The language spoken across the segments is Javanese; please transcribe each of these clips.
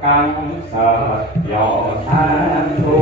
kang setya santuku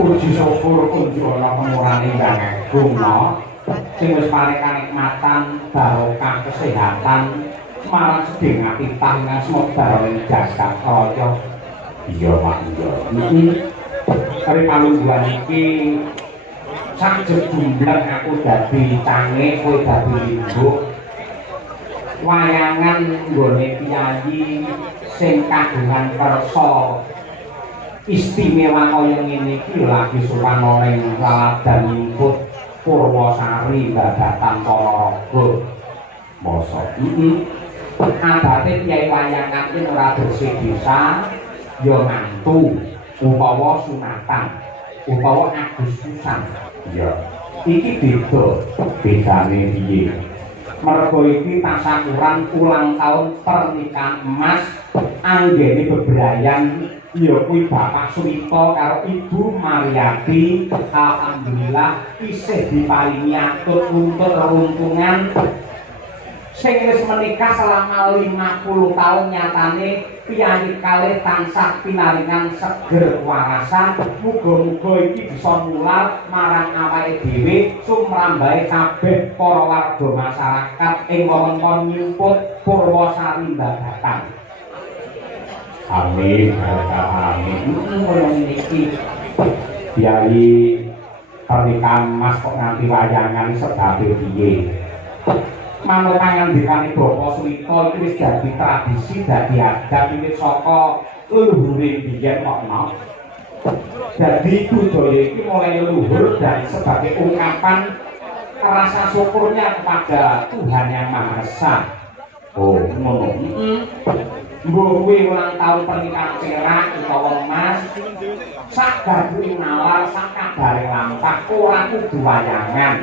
puji syukur kunjara pengurane Hyang Agung sing wis paring kanikmatan barokah kesehatan marang sedhing ati panjenengan semodar ing jagat raya. Iya Pak iya. Niki kari palungguhan iki saged jumlah aku dadi cange kowe dadi limbuk wayangan nggone piyayi sing kagungan kersa istimewa kaya ngene iki lagi Sukarno ning laladan nyumput Purwosari babatan Ponorogo. Mosok iki adate kyai wayangan iki ora bersih desa ya mantu utawa sunatan utawa agustusan. Ya iki bedane piye? Mergo iki tasakuran ulang tahun pernikahan emas anggene bebrayan ya kuwi Bapak Suwito karo Ibu Mariati. Alhamdulillah isih diparingi atut untuk runtungan sing wis menikah selama 50 tahun nyatane piyayi kalih tansah pinaringan seger warasan muga-muga iki bisa nular marang awake dhewe sumrambahe kabeh para warga masyarakat ing wewengkon nyumput Purwosari Bagatan. Amin, amin. Kaya niki piyayi pernikahan Mas kok nganti wayangan sebabe piye? Manut pangandikane Bapak Suwita iki wis dadi tradisi, dadi adat wiwit saka leluhure biyen kok no. Dadi budaya iki mulai leluhur dan sebagai ungkapan rasa syukurnya kepada Tuhan Yang Maha Esa. Oh, ngono. Mbok kuwi ulang tahun pernikahan perak utawa emas sak garpu nalar sak kabare lampah ora kudu wayangan.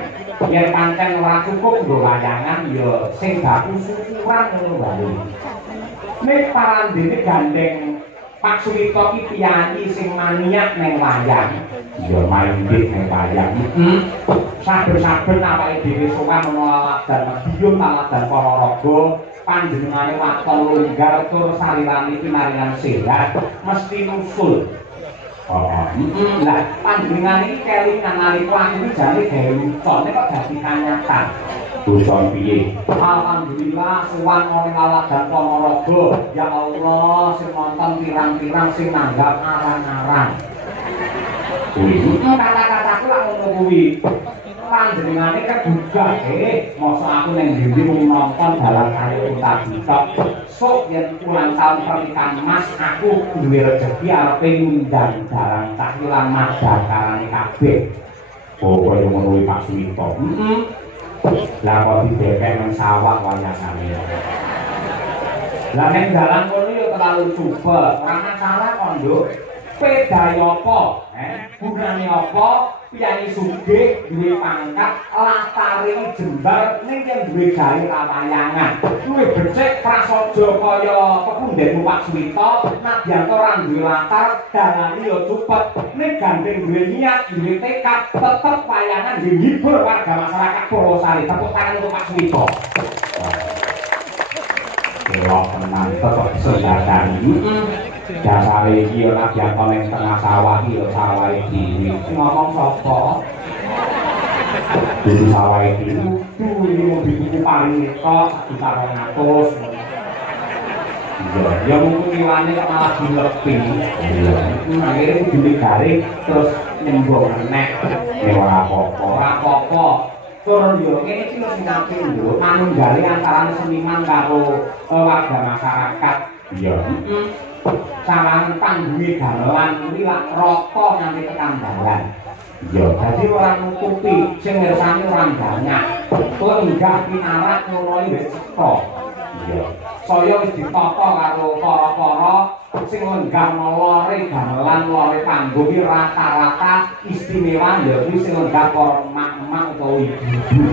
Yen pancen ora cukup nggo wayangan ya sing baku syukuran ngono wae. Nek parandene gandeng Pak Suwita ki piyayi sing maniak neng wayang. Ya main dik neng wayang. Saben-saben awake dhewe sowan ana laladan Madiun laladan Ponorogo panjenengane waton lunggar tur sarirane pinaringan sehat mesti nusul. Lah panjenengan iki kelingan nalika aku jane gawe lucon nek kok dadi kanyatan. Lucon piye? Alhamdulillah sowan ning laladan Ponorogo. Ya Allah sing wonten pirang-pirang sing nanggap arang-arang. Kuwi kata-kataku lak ngono kuwi. Panjenengane keduga mosok aku ning ndi nonton dalan kaya tadi tok sok yen ulang tahun pernikahan Mas aku duwe rezeki arepe ngundang jarang tahlilan madakarane kabeh. Oh kaya ngono kuwi Pak Suwita. Lah kok didepek nang sawah wayangane. Lah nek dalan kono yo terlalu coba, ora masalah kok, Nduk. Pedaye apa? Gunane apa? Piyayi sugih duwe pangkat latare jembar ning yen duwe gawe wayangan. Duwe becik prasaja kaya pepundhenmu Pak Suwita, nadyan ora duwe latar, dalane ya cepet. Ning gandeng duwe niat, duwe tekad, tetep wayangan ngibur warga masyarakat Purwosari. Tepuk tangan untuk Pak Suwita. Kira tenan tetep sejadani. Dasare iki ora diakon ning tengah sawah iki ya sawah iki. Ngomong sapa? Di sawah iki. Iki mau dituku paling tok 1.200. Ya mungkin iwane malah dileping. Akhirnya kudu garing terus nyembung nek ora apa-apa. Ora apa-apa. Tur yo kene iki lho sing apik lho, manunggale antarané seniman karo warga masyarakat. Iya. Sawangan panggunge gamelan kuwi lak rata nganti tekan dalan. Iya, dadi ora nutupi sing mirsani ora banyak. Lenggah pinarak ngono wis cetha. Iya. Saya wis ditata karo para-para sing lenggah lore gamelan lore panggung iki rata-rata istimewa ya kuwi sing lenggah para mak-mak utawa ibu-ibu.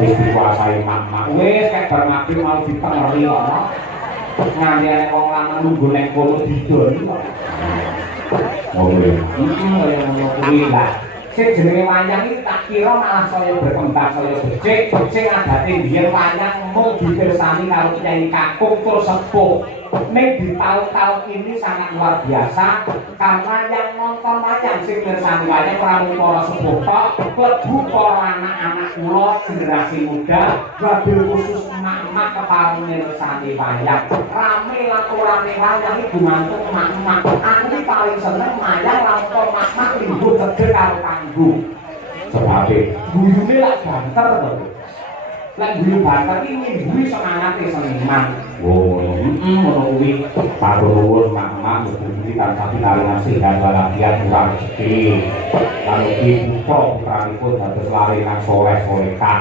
Wis dikuasai mak-mak. Wis kek bar mabur mau ditengeri ana. Nganti ana wong lanang nunggu ning kono didoni kok. Oh iya. Kaya ngono kuwi lah. Sing jenenge wayang iki tak kira malah saya berkembang saya becik sing adate biyen wayang mung dipirsani karo Kyai Kakung tur sepuh. Ning di tahun-tahun ini sangat luar biasa karena yang nonton wayang sing mirsani wayang ora mung para sepuh tok, klebu para anak-anak kula generasi muda, wabil khusus emak-emak kepareng mirsani wayang. Rame laturane wayang iki gumantung emak-emak. Aku iki paling seneng wayang lampur emak-emak lingguh cedhek karo panggung. Sebabe guyune lak banter to. Lek guyu banter iki ngimbuhi semangate seniman. Oh, ngono kuwi matur nuwun mak-mak mugi tansah pinaringan sehat walafiat urang rezeki. Lan ugi putra-putranipun dados larehan saleh-salehah.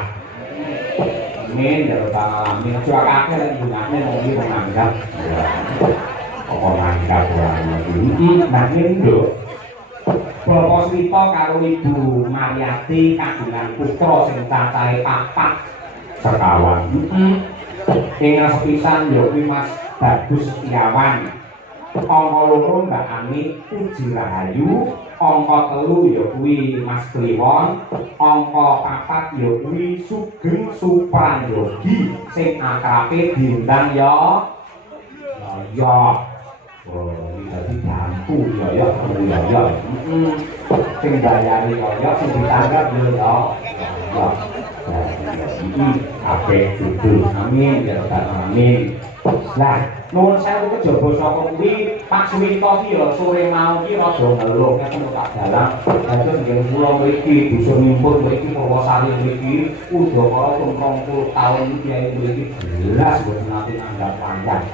Amin ya rabbal alamin. Cuakake lan gunane mugi menanggap. Apa nanggap ora ngono. Nah lho. Bapak Suwita karo Ibu Mariati kagungan putra sing cacahe 4 sekawan. Ing sepisan ya kuwi Mas Bagus Setiawan. Ana loro Mbak Ani Puji Rahayu, angka 3 ya kuwi Mas Kliwon, angka 4 ya kuwi Sugeng Suprandogi sing akrabe diundang ya ya. Oh, iki dadi dampu ya ya. Sing bayari ya sing ditanggap yo ya. Ya. Kabeh dudu. Amin ya rabbal alamin. Lah, nuwun sewu kejaba saka kuwi Pak Suwito ki ya sore mau ki rada ngeluh ngeten tak dalang. Dados nggih kula mriki bisa nimpun mriki Purwosari mriki udakara pun 20 taun iki kiai mriki jelas boten nate nanggap panjang.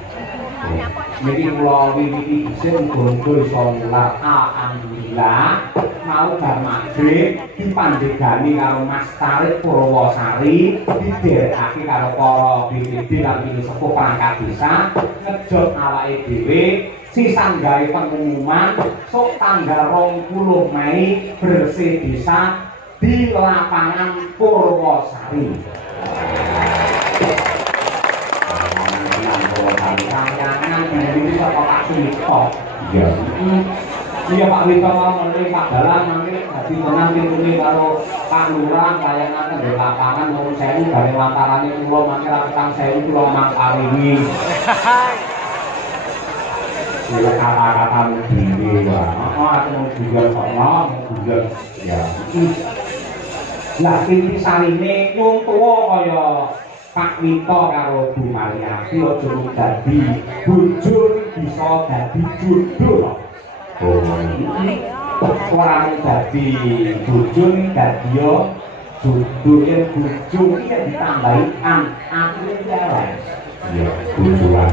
Jadi kula wiwiti dhisik muga-muga iso nular alhamdulillah mau bar magrib dipandhegani karo Mas Tarik Purwosari didherekake karo para BPD lan sepuh perangkat desa ngejot awake dhewe sisan gawe pengumuman sok tanggal 20 Mei bersih desa di lapangan Purwosari. Jangan ini saka Pak Suwito. Iya. Iya Pak Wito mau meneri Pak Dalang nanti dadi tenang kene karo Pak Lurah layanan di lapangan nuwun sewu bare lantarane kula mangke raketang sewu kula mangkaringi. Iya kata-kata dhewe wae. Aku mau juga sono, juga ya. Lah iki saline wong tuwa kaya Pak Wito karo Bu Mariati aja dadi bojo bisa dadi jodoh. Ora dadi bojo dadi yo jodoh yen bojo iki ditambahi akhire jalan. Ya bojoan.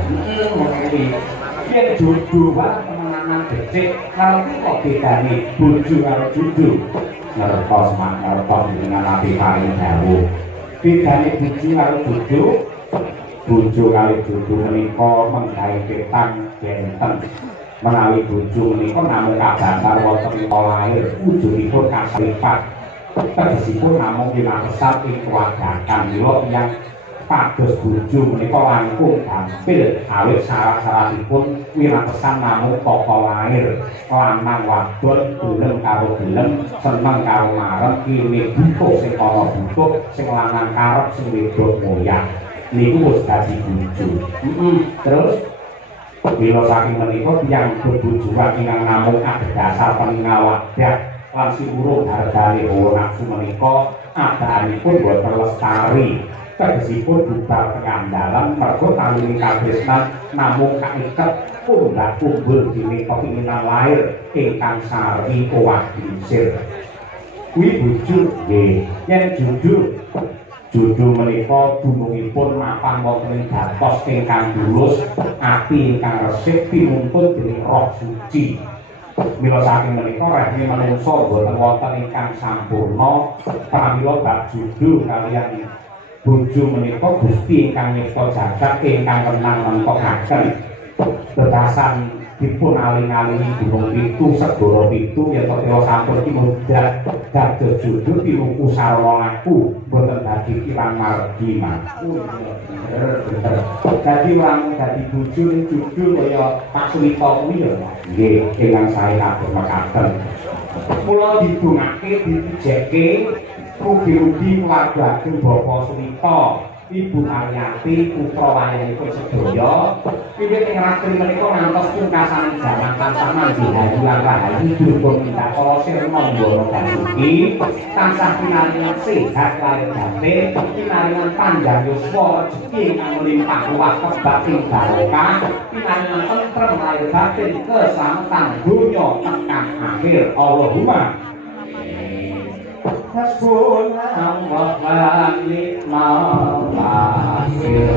Yen jodoh wae temenan becik ngerti kok bedane bojo karo jodoh. Ngertos mak ngertos dengan api paring dawuh. Bedane bojo karo jodoh, bojo karo jodoh menika menggawe ketang benten. Menawi bojo menika namung kabantar wonten lahir, wujudipun kasripat. Tegesipun namung winatesan ing keluargakan mila yang pados bojo menika langkung gampil awit syarat-syaratipun winatesan namung tata lahir. Lanang wadon gelem karo gelem, seneng karo marem, kene butuh sing ana butuh, sing lanang karep sing wedok moyang. Niku wis dadi bojo. Terus bila saking menika tiyang bebujuan ingkang namung adhedhasar peningal wadah lan siwurung hargane hawa nafsu menika adaanipun boten lestari. Tegesipun bubar pengandalan mergo tangging katresnan namung kaiket pundak kumpul dene kepinginan lahir ingkang sari owah diusir. Kuwi bojo nggih, yen jodoh menika dunungipun mapan wonten ing datos ingkang tulus, ati ingkang resik pinuntut dening roh suci. Mila saking menika rehne manungsa boten wonten ingkang sampurna pramila bab jodoh kaliyan bojo menika Gusti ingkang nyipta jagat ingkang renang mentokaken betasan dipun aling-alingi gunung pitu segara pitu yen kira sampun timudhat dados jodoh pinuku sarana ngaku boten dadi kirang margi maku. Dadi wong dadi bojo ning jodoh kaya Pak Suwito kuwi ya nggih ingkang sae kados mekaten. Mula didongake dipijekke rugi-rugi keluarga Bapak Suwito, Ibu Mariati, putra wayanipun sedaya. Wiwit ing ratri menika ngantos pungkasaning jaman tansah manjihayu lan rahayu durung tindak kala sirna mbono basuki tansah pinaringan sehat lahir batin, pinaringan panjang yuswa rezeki ingkang melimpah ruah kebak ing barokah, pinaringan tentrem lahir batin keselamatan donya tekan akhir. Allahumma Hasbunallah wa ni'mal wakil.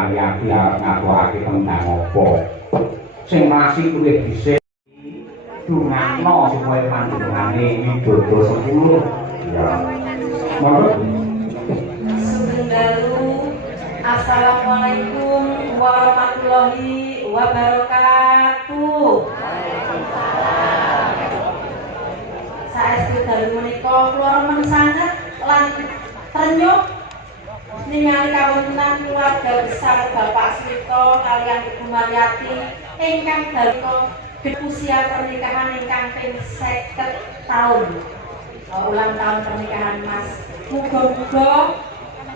Maryati arep ngaturake tentang apa sing masih luwih dhisik dungakno supaya panjenengane widodo 10 ya monggo. Sundalu. Assalamualaikum warahmatullahi wabarakatuh. Saestu dalu menika kula remen sanget lan trenyuh ningali kawontenan keluarga besar Bapak Swito kaliyan Ibu Maryati ingkang dalika usia pernikahan ingkang ping 50 tahun. Ulang tahun pernikahan Mas. Muga-muga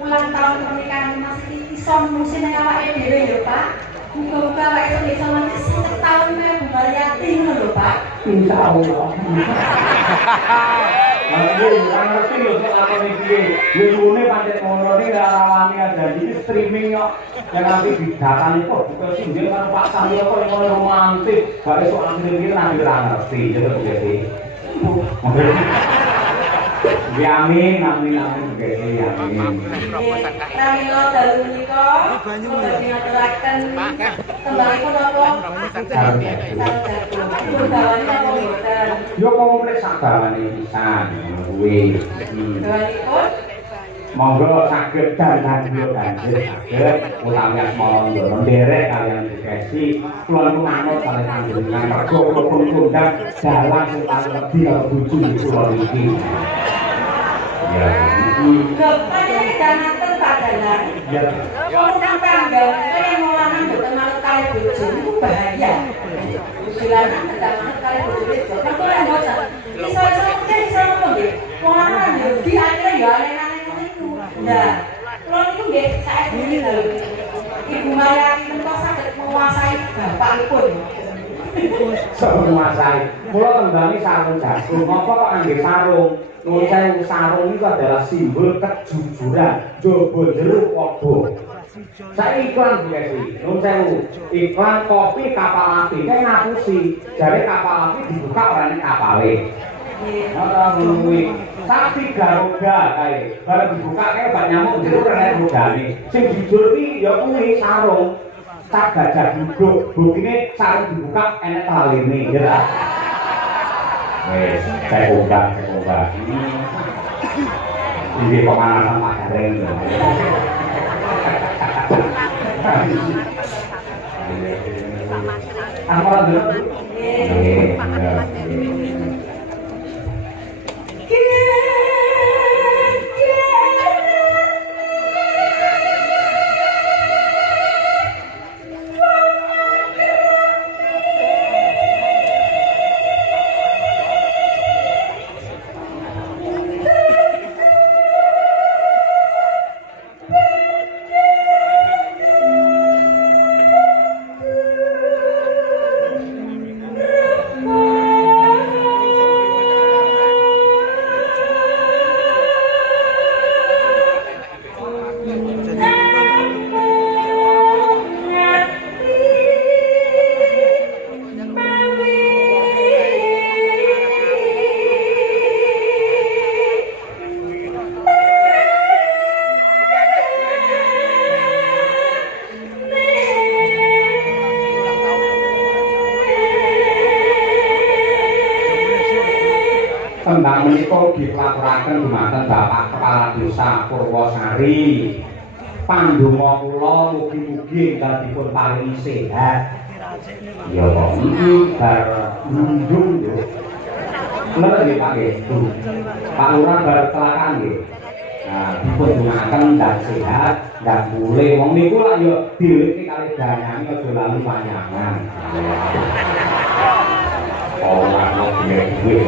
ulang tahun pernikahan Mas iki iso musin nang awake dhewe ya, Pak. Muga-muga awake dhewe iso nganti 50 tahun kaya Bu Maryati ngono lho, Pak. Insyaallah. Lagi ngerti lho sik lakone piye. Luwune pancen ngono iki ora rawani ada iki streaming kok. Yang nanti didatani kok buka singgil karo Pak Samyo kok ngono romantis. Gak iso akhir iki nanti ora ngerti ya piye. Ya amin, amin, amin, ya amin. Pramila dalu menika kula ngaturaken tembangipun apa? Sarung jatuh. Bawane apa mboten? Yo komplek sak bawane pisan kuwi. Bawanipun Monggo saged dandan yo kanjeng saged utawi asmara ndono nderek kaliyan dikesi kula niku manut kalih panjenengan mergo kula pun kondang dalang sing paling wedi karo bojo kula iki. Ya. Bapak kedangaken Pak Dalang. Ya. Wong tanggal yang lanang mboten manut kalih bojo niku bahaya. Usilanan kedangaken kalih bojo itu. Nek ora mboten iso-iso mungkin iso ngono nggih. Wong lanang yo di akhire yo aneh-aneh ngono iku. Nah, kula niku nggih saestu lho. Ibu Maryati menika saged menguasai bapakipun. Menguasai. Kula tembani sarung jagung. Apa kok ngangge sarung? Nuwun sewu sarung itu adalah simbol kejujuran. Jaba jero padha. Saiki iklan iki. Nuwun sewu. Iklan kopi kapal api kae ngapusi. Jare kapal api dibuka ora nek kapale. Ora ngono Sapi garuda kae. Bare dibuka kae bak nyamuk jero ora nek rodane. Sing jujur iki ya kuwi sarung. Tak gajah duduk. Buktine sarung dibuka enek taline, ya. Wes, saya buka. Ini pemanasan Pak Gareng. Apa dulu? Tembang menika diplaturaken dumateng Bapak Kepala Desa Purwosari. Pandonga kula mugi-mugi ingkang dipun paringi sehat. Ya kok bar mundung yo. Lha nggih Pak nggih. Pak Lurah bar kecelakaan nggih. Nah, dipun gunaken ndak sehat, ndak boleh. Wong niku lak yo diwiti kalih danyane aja lalu panyangan. Ora ono duwe.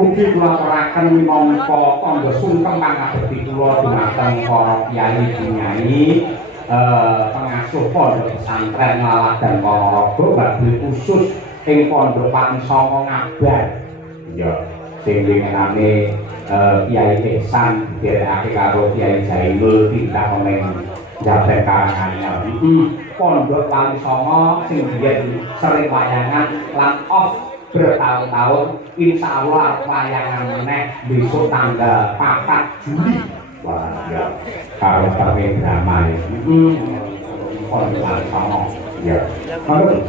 ugi kula aturaken minangka tandha sungkem pangabekti kula dumateng para kyai nyai pengasuh pondok pesantren Laladan Ponorogo badhe khusus ing pondok Panisanga Ngabar. Ya, sing winginane Kyai Ihsan diderekake karo Kyai Jainul tindak ning Jaten Karanganyar. Pondok Panisanga sing biyen sering wayangan lan off bertahun-tahun, insya Allah wayangan meneh besok tanggal 4 Juli. Wah, ya, kalau pakai drama ini, Pondok Panisanga. Ya, kalau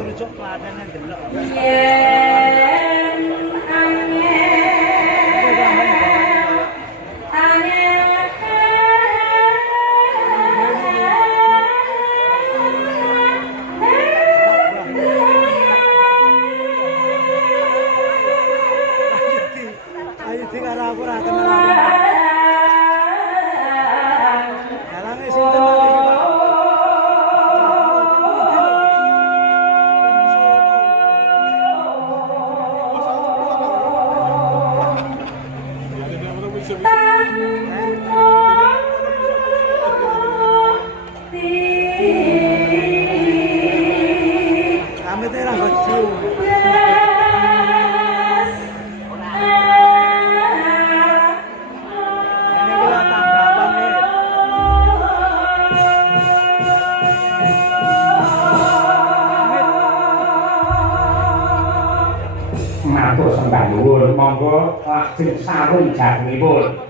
matur sembah nuwun, monggo lajeng sarung jagungipun.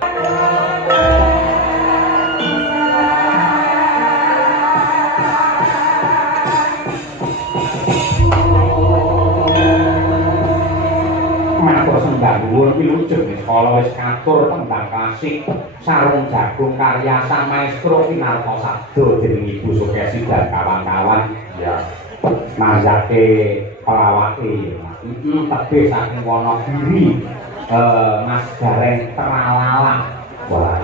Matur sembah nuwun wilujeng kala wis katur tembang klasik sarung jagung karya sang maestro Kinarto Sabdo dening Ibu Sukesi dan kawan-kawan. Ya. Mazake pelawake tebih saking Wonogiri Mas Gareng Teralala. Wah,